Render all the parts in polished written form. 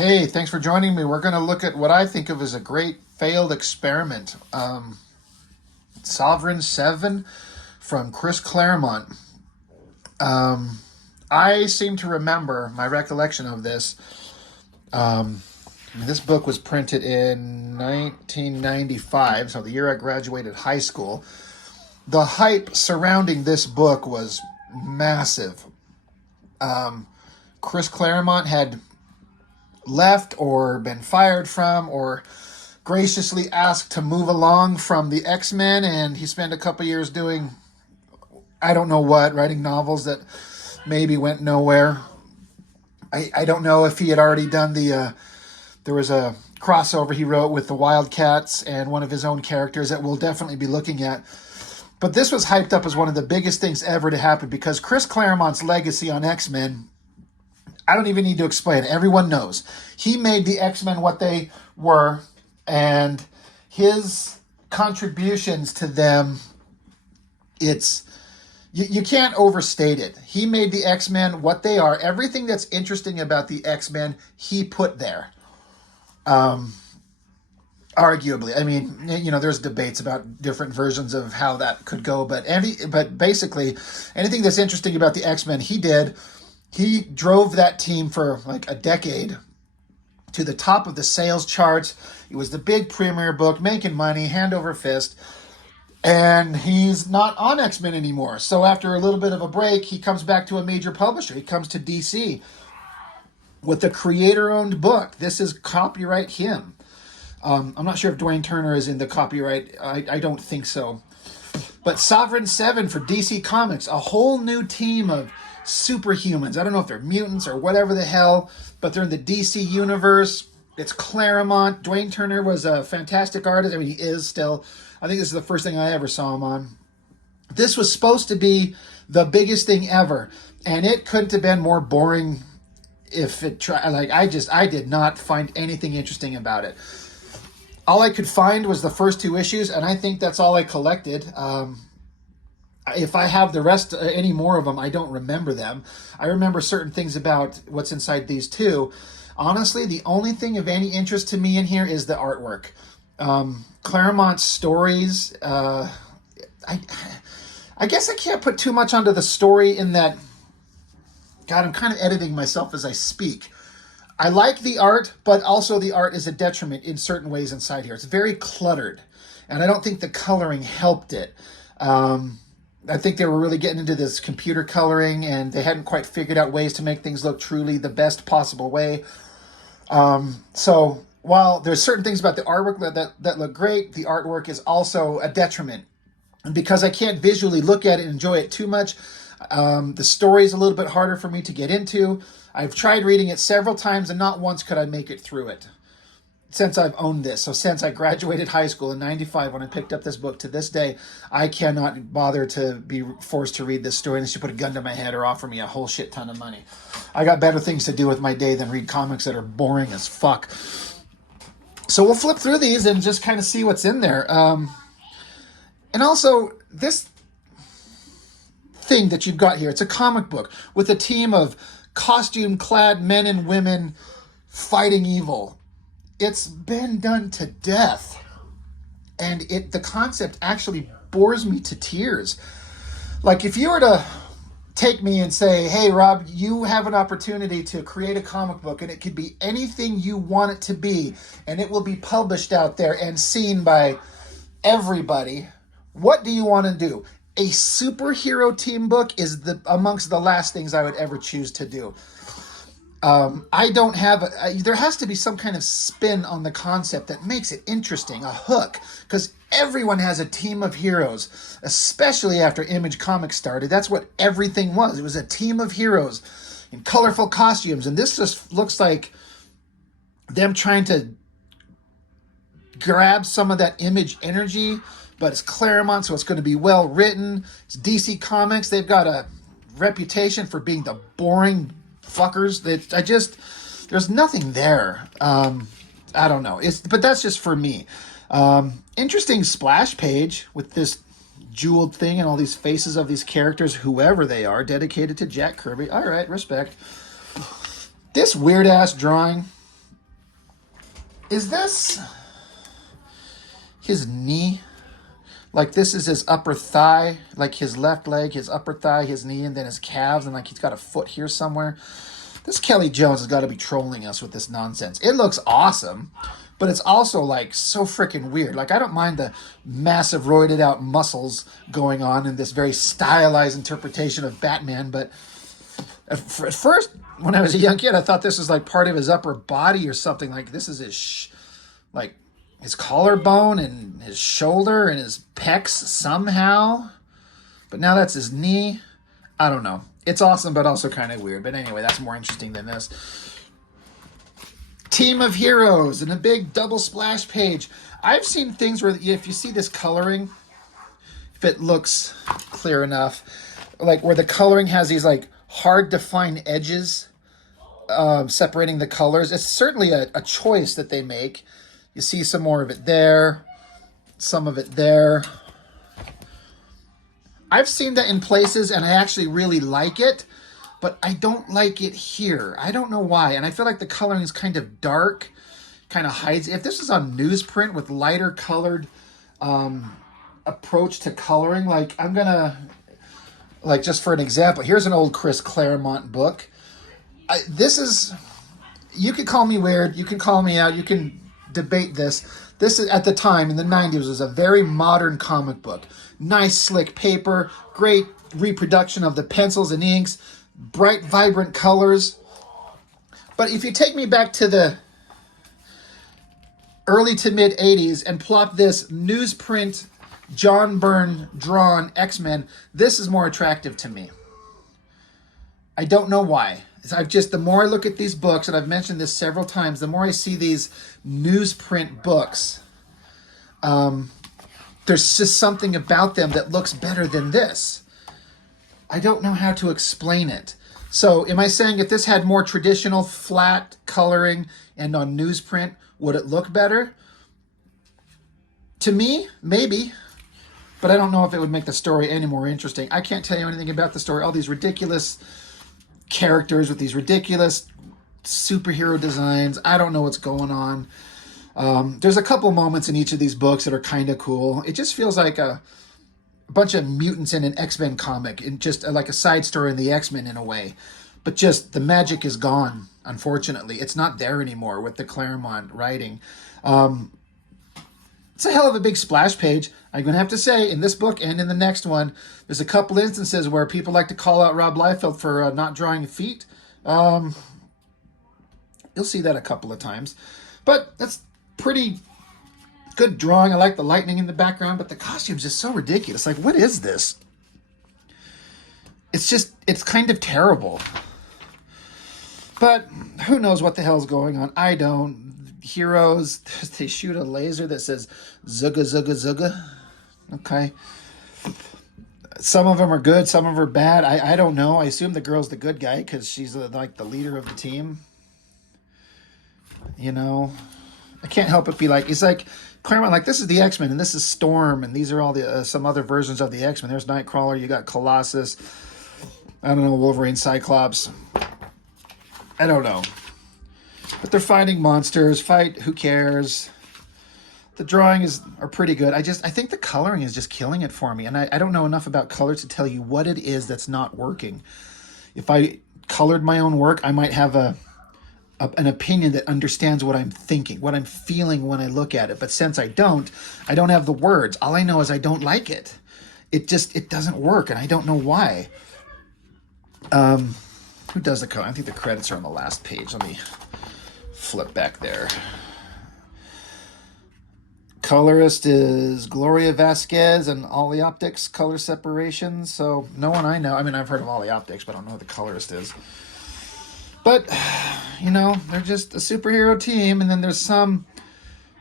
Hey, thanks for joining me. We're going to look at what I think of as a great failed experiment. Sovereign 7 from Chris Claremont. I seem to remember my recollection of this. This book was printed in 1995, so the year I graduated high school. The hype surrounding this book was massive. Chris Claremont had left or been fired from or graciously asked to move along from the X-Men, and he spent a couple years doing I don't know what, writing novels that maybe went nowhere. I don't know if he had already done there was a crossover he wrote with the Wildcats and one of his own characters that we'll definitely be looking at. But this was hyped up as one of the biggest things ever to happen because Chris Claremont's legacy on X-Men, I don't even need to explain it. Everyone knows. He made the X-Men what they were, and his contributions to them, you can't overstate it. He made the X-Men what they are. Everything that's interesting about the X-Men, he put there. Arguably. I mean, there's debates about different versions of how that could go, but basically, anything that's interesting about the X-Men, he did. He drove that team for like a decade to the top of the sales charts. It was the big premier book, making money, hand over fist. And he's not on X-Men anymore. So after a little bit of a break, he comes back to a major publisher. He comes to DC with a creator-owned book. This is copyright him. I'm not sure if Dwayne Turner is in the copyright. I don't think so. But Sovereign 7 for DC Comics, a whole new team of superhumans. I don't know if they're mutants or whatever the hell, but they're in the DC universe. It's Claremont. Dwayne Turner was a fantastic artist. I mean, he is still. I think this is the first thing I ever saw him on. This was supposed to be the biggest thing ever, and it couldn't have been more boring if it tried. I did not find anything interesting about it. All I could find was the first two issues, and I think that's all I collected. If I have the rest, any more of them, I don't remember them. I remember certain things about what's inside these two. Honestly, the only thing of any interest to me in here is the artwork. Claremont's stories, I guess I can't put too much onto the story in that, God, I'm kind of editing myself as I speak. I like the art, but also the art is a detriment in certain ways inside here. It's very cluttered, and I don't think the coloring helped it. I think they were really getting into this computer coloring, and they hadn't quite figured out ways to make things look truly the best possible way. So while there's certain things about the artwork that look great, the artwork is also a detriment. And because I can't visually look at it and enjoy it too much, the story is a little bit harder for me to get into. I've tried reading it several times, and not once could I make it through it since I've owned this. So since I graduated high school in 95, when I picked up this book, to this day, I cannot bother to be forced to read this story unless you put a gun to my head or offer me a whole shit ton of money. I got better things to do with my day than read comics that are boring as fuck. So we'll flip through these and just kind of see what's in there. And also, this thing that you've got here, it's a comic book with a team of costume-clad men and women fighting evil. It's been done to death. And the concept actually bores me to tears. Like, if you were to take me and say, hey, Rob, you have an opportunity to create a comic book, and it could be anything you want it to be, and it will be published out there and seen by everybody, what do you want to do? A superhero team book is amongst the last things I would ever choose to do. I don't have there has to be some kind of spin on the concept that makes it interesting, a hook, because everyone has a team of heroes, especially after Image Comics started. That's what everything was. It was a team of heroes in colorful costumes, and this just looks like them trying to grab some of that Image energy, but it's Claremont, so it's going to be well written. It's DC Comics. They've got a reputation for being the boring fuckers that there's nothing there. I don't know. But that's just for me. Interesting splash page with this jeweled thing and all these faces of these characters, whoever they are, dedicated to Jack Kirby. All right, respect. This weird ass drawing Is this his knee? Like this is his upper thigh, like his left leg, his upper thigh, his knee, and then his calves, and like he's got a foot here somewhere. This Kelly Jones has got to be trolling us with this nonsense. It looks awesome, but it's also like so freaking weird. Like I don't mind the massive roided out muscles going on in this very stylized interpretation of Batman, but at first, when I was a young kid, I thought this was like part of his upper body or something. Like this is his like his collarbone and his shoulder and his pecs somehow. But now that's his knee. I don't know. It's awesome, but also kind of weird. But anyway, that's more interesting than this. Team of Heroes and a big double splash page. I've seen things where if you see this coloring, if it looks clear enough, like where the coloring has these like hard to find edges separating the colors. It's certainly a choice that they make. You see some more of it there, some of it there. I've seen that in places and I actually really like it, but I don't like it here. I don't know why. And I feel like the coloring is kind of dark, kind of hides. If this was on newsprint with lighter colored approach to coloring, like I'm going to, like just for an example, here's an old Chris Claremont book. This is, you can call me weird, you can call me out, you can debate this. This is, at the time in the 90s, was a very modern comic book. Nice slick paper, great reproduction of the pencils and inks, bright vibrant colors. But if you take me back to the early to mid 80s and plop this newsprint John Byrne drawn X-Men, this is more attractive to me. I don't know why. The more I look at these books, and I've mentioned this several times, the more I see these newsprint books, there's just something about them that looks better than this. I don't know how to explain it. So am I saying if this had more traditional flat coloring and on newsprint, would it look better? To me, maybe. But I don't know if it would make the story any more interesting. I can't tell you anything about the story. All these ridiculous characters with these ridiculous superhero designs. I don't know what's going on. There's a couple moments in each of these books that are kind of cool. It just feels like a bunch of mutants in an X-Men comic, and just like a side story in the X-Men in a way. But just the magic is gone, unfortunately. It's not there anymore with the Claremont writing. It's a hell of a big splash page. I'm going to have to say, in this book and in the next one, there's a couple instances where people like to call out Rob Liefeld for not drawing feet. You'll see that a couple of times. But that's pretty good drawing. I like the lightning in the background, but the costume's just so ridiculous. Like, what is this? It's kind of terrible. But who knows what the hell's going on? I don't. Heroes, they shoot a laser that says Zugga, Zugga, Zugga. Okay. Some of them are good, some of them are bad. I don't know. I assume the girl's the good guy because she's like the leader of the team. You know, I can't help but be like, it's like Claremont, like this is the X-Men and this is Storm and these are all the some other versions of the X-Men. There's Nightcrawler, you got Colossus, I don't know, Wolverine, Cyclops. I don't know. But they're fighting monsters. Who cares? The drawing are pretty good. I think the coloring is just killing it for me. And I don't know enough about color to tell you what it is that's not working. If I colored my own work, I might have an opinion that understands what I'm thinking, what I'm feeling when I look at it. But since I don't have the words. All I know is I don't like it. It doesn't work, and I don't know why. Who does the color? I think the credits are on the last page. Let me flip back there. Colorist is Gloria Vasquez and Ollie Optics color separation. So no one I know. I mean, I've heard of Ollie Optics, but I don't know who the colorist is. But, you know, they're just a superhero team, and then there's some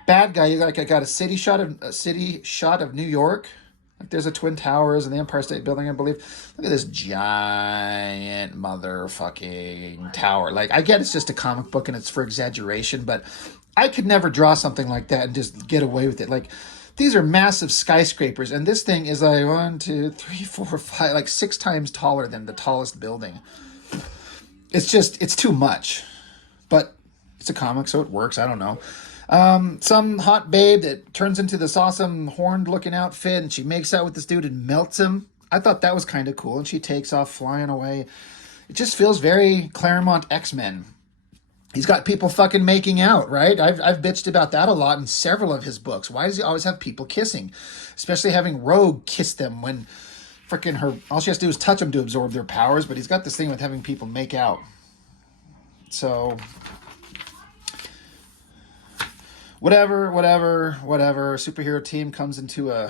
bad guy. I got a city shot of New York. Like there's a Twin Towers and the Empire State Building, I believe. Look at this giant motherfucking tower. Like, I get it's just a comic book and it's for exaggeration, but I could never draw something like that and just get away with it. Like, these are massive skyscrapers, and this thing is like 1, 2, 3, 4, 5, like 6 times taller than the tallest building. It's too much. But it's a comic, so it works. I don't know. Some hot babe that turns into this awesome horned looking outfit, and she makes out with this dude and melts him. I thought that was kind of cool, and she takes off flying away. It just feels very Claremont X-Men. He's got people fucking making out, right? I've bitched about that a lot in several of his books. Why does he always have people kissing? Especially having Rogue kiss them when freaking her, all she has to do is touch them to absorb their powers, but he's got this thing with having people make out. So, whatever. Superhero team comes into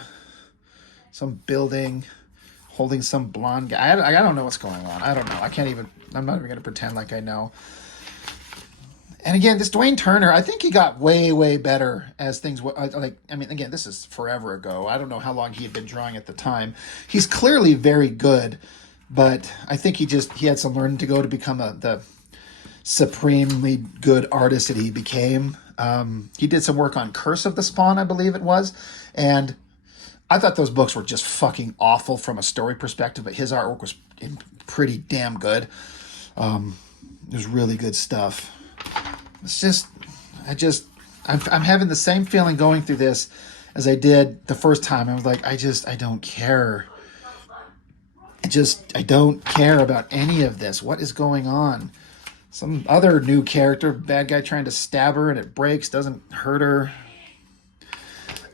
some building holding some blonde guy. I don't know what's going on. I don't know. I'm not even going to pretend like I know. And again, this Dwayne Turner, I think he got way, way better as things again, this is forever ago. I don't know how long he had been drawing at the time. He's clearly very good, but I think he had some learning to go to become the supremely good artist that he became. He did some work on Curse of the Spawn, I believe it was, and I thought those books were just fucking awful from a story perspective, but his artwork was pretty damn good. It was really good stuff. It's just, I'm having the same feeling going through this as I did the first time. I was like, I don't care. I don't care about any of this. What is going on? Some other new character, bad guy trying to stab her and it breaks, doesn't hurt her.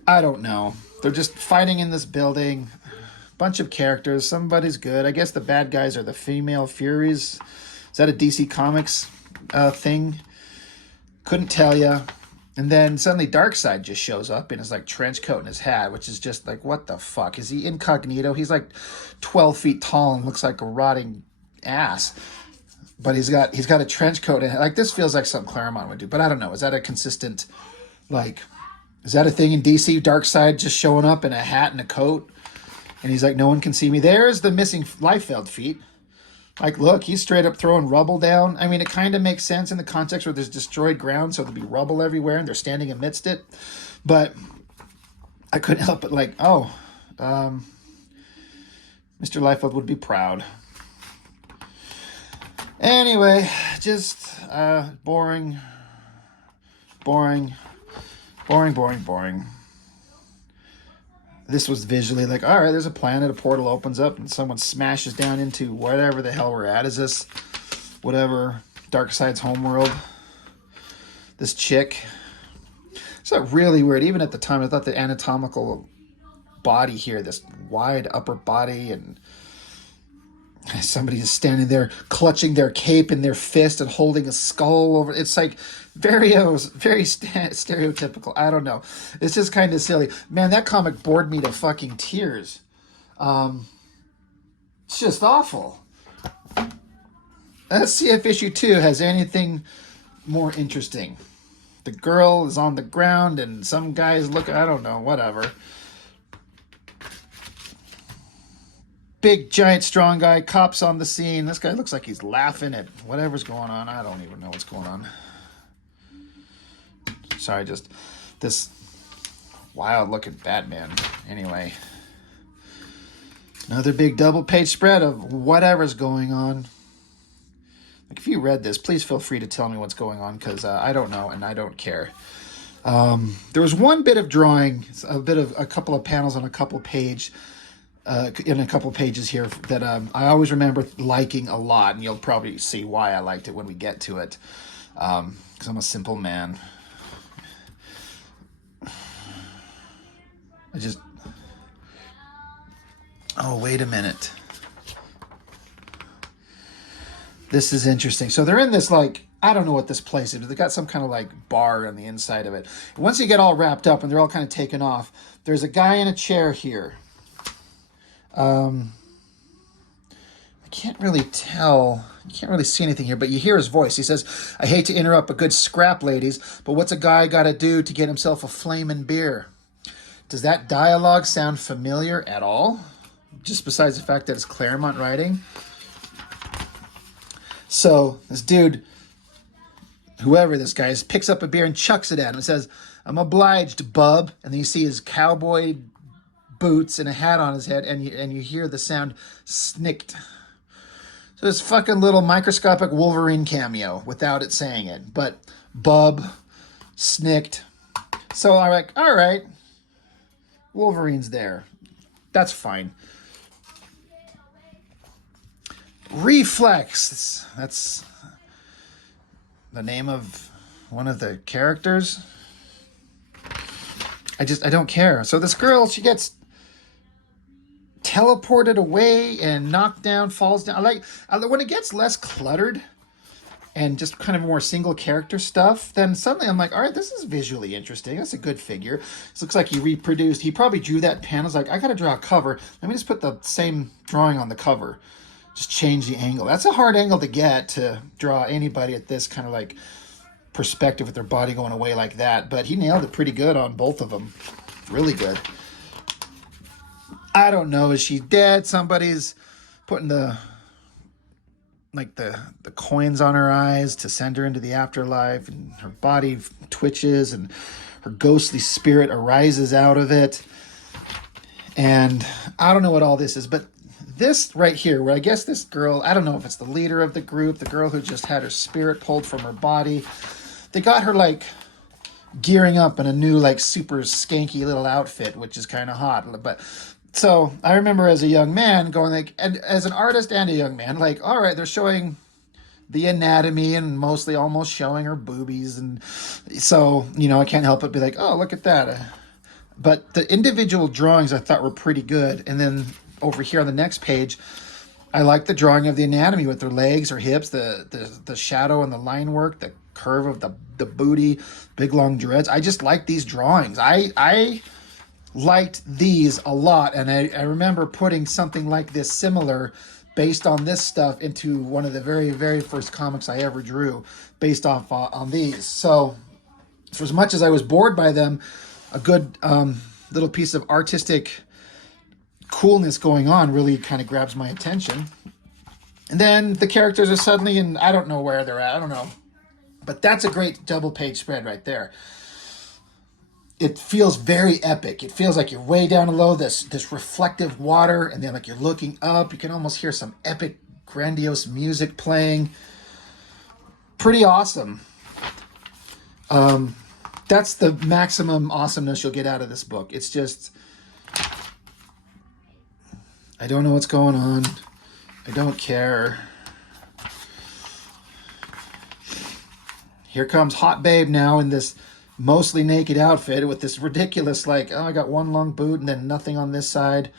I don't know. They're just fighting in this building. Bunch of characters. Somebody's good. I guess the bad guys are the female Furies. Is that a DC Comics thing? Couldn't tell you. And then suddenly Darkseid just shows up in his like trench coat and his hat, which is just like, what the fuck? Is he incognito? He's like 12 feet tall and looks like a rotting ass. But he's got a trench coat and like this feels like something Claremont would do. But I don't know. Is that a consistent is that a thing in DC? Darkseid just showing up in a hat and a coat, and he's like, no one can see me. There's the missing Liefeld feat. Like, look, he's straight up throwing rubble down. I mean, it kind of makes sense in the context where there's destroyed ground, so there'll be rubble everywhere, and they're standing amidst it. But I couldn't help but Mr. Liefeld would be proud. Anyway, just boring. This was visually like, all right, there's a planet, a portal opens up, and someone smashes down into whatever the hell we're at. Is this whatever Darkseid's homeworld? This chick. It's not really weird. Even at the time, I thought the anatomical body here, this wide upper body, and somebody is standing there clutching their cape in their fist and holding a skull over. It's like very stereotypical. I don't know. It's just kind of silly. Man, that comic bored me to fucking tears. It's just awful. Let's see if issue 2 has anything more interesting. The girl is on the ground and some guy's looking, I don't know, whatever. Big, giant, strong guy, cops on the scene. This guy looks like he's laughing at whatever's going on. I don't even know what's going on. Sorry, just this wild-looking Batman. Anyway. Another big double-page spread of whatever's going on. Like, if you read this, please feel free to tell me what's going on, because I don't know, and I don't care. There was one bit of drawing, a couple of panels on a couple pages here that I always remember liking a lot, and you'll probably see why I liked it when we get to it, because I'm a simple man. Oh, wait a minute. This is interesting. So they're in this, I don't know what this place is, but they got some kind of bar on the inside of it. Once you get all wrapped up and they're all kind of taken off, there's a guy in a chair here. I can't really tell. You can't really see anything here, but you hear his voice. He says, I hate to interrupt a good scrap, ladies, but what's a guy got to do to get himself a flamin' beer? Does that dialogue sound familiar at all? Just besides the fact that it's Claremont writing. So this dude, whoever this guy is, picks up a beer and chucks it at him and says, I'm obliged, bub. And then you see his cowboy boots and a hat on his head, and you hear the sound snicked. So this fucking little microscopic Wolverine cameo without it saying it. But bub, snicked, So I'm like, all right, Wolverine's there. That's fine. Reflex. That's the name of one of the characters. I don't care. So this girl, she gets teleported away and knocked down, falls down. I like when it gets less cluttered and just kind of more single character stuff, then suddenly I'm like, all right, this is visually interesting. That's a good figure. This looks like he reproduced. He probably drew that pen. I was like, I got to draw a cover. Let me just put the same drawing on the cover. Just change the angle. That's a hard angle to get, to draw anybody at this kind of like perspective with their body going away like that. But he nailed it pretty good on both of them. Really good. I don't know. Is she dead? Somebody's putting the coins on her eyes to send her into the afterlife, and her body twitches and her ghostly spirit arises out of it. And I don't know what all this is, but this right here, where I guess this girl, I don't know if it's the leader of the group, the girl who just had her spirit pulled from her body. They got her like gearing up in a new like super skanky little outfit, which is kind of hot. But so I remember as a young man going like, and as an artist and a young man, like, all right, they're showing the anatomy and mostly almost showing her boobies. And so, you know, I can't help but be like, oh, look at that. But the individual drawings I thought were pretty good. And then over here on the next page, I like the drawing of the anatomy with her legs, her hips, the shadow and the line work, the curve of the booty, big long dreads. I just like these drawings. I liked these a lot, and I remember putting something like this similar based on this stuff into one of the very, very first comics I ever drew based off on these. So for as much as I was bored by them, a good little piece of artistic coolness going on really kind of grabs my attention. And then the characters are suddenly in, I don't know where they're at, I don't know. But that's a great double page spread right there. It feels very epic. It feels like you're way down below this reflective water, and then like you're looking up. You can almost hear some epic, grandiose music playing. Pretty awesome. That's the maximum awesomeness you'll get out of this book. It's just, I don't know what's going on. I don't care. Here comes Hot Babe now in this mostly naked outfit with this ridiculous, like, oh, I got one long boot and then nothing on this side.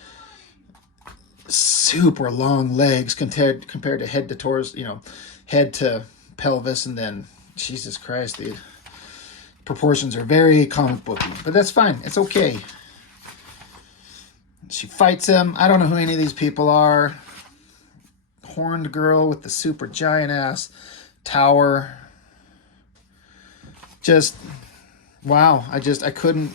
Super long legs compared to head to torso, you know, head to pelvis, and then, Jesus Christ, the proportions are very comic booky. But that's fine. It's okay. She fights him. I don't know who any of these people are. Horned girl with the super giant ass tower. Just, wow. I couldn't.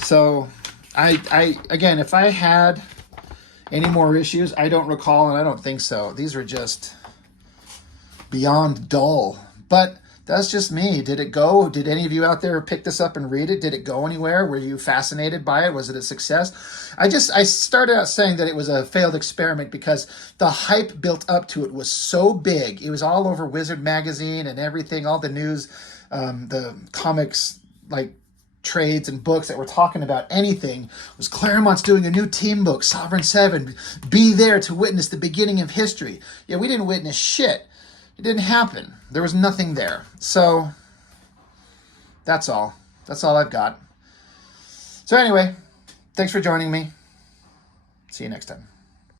So, again, if I had any more issues, I don't recall, and I don't think so. These are just beyond dull. But that's just me. Did it go? Did any of you out there pick this up and read it? Did it go anywhere? Were you fascinated by it? Was it a success? I started out saying that it was a failed experiment because the hype built up to it was so big. It was all over Wizard magazine and everything, all the news, the comics, like trades and books that were talking about anything was Claremont's doing a new team book, Sovereign 7. Be there to witness the beginning of history. Yeah, we didn't witness shit. It didn't happen. There was nothing there. So that's all. That's all I've got. So anyway, thanks for joining me. See you next time.